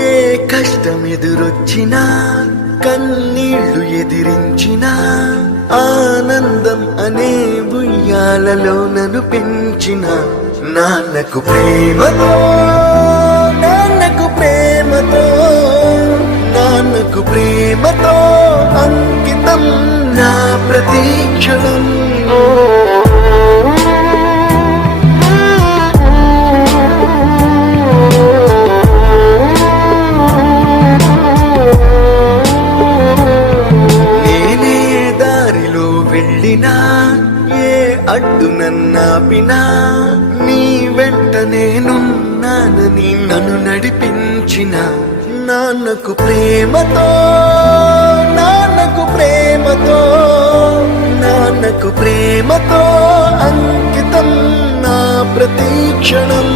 ఏ కష్టం ఎదురొచ్చినా కన్నీళ్లు ఎదిరించినా ఆనందం అనే ఉయ్యాలలో నన్ను పెంచిన నాన్నకు ప్రేమతో నాన్నకు ప్రేమతో నాన్నకు ప్రేమతో అంకితం నా ప్రతీక్షణం. నేనే దారిలో వెళ్ళినా ఏ అడ్డు నన్నాపినా నీ వెంట నేనున్నానని నన్ను నడిపించిన నాన్నకు ప్రేమతో నాన్నకు ప్రేమతో నాన్నకు ప్రేమతో అంకితం నా ప్రతీక్షణం.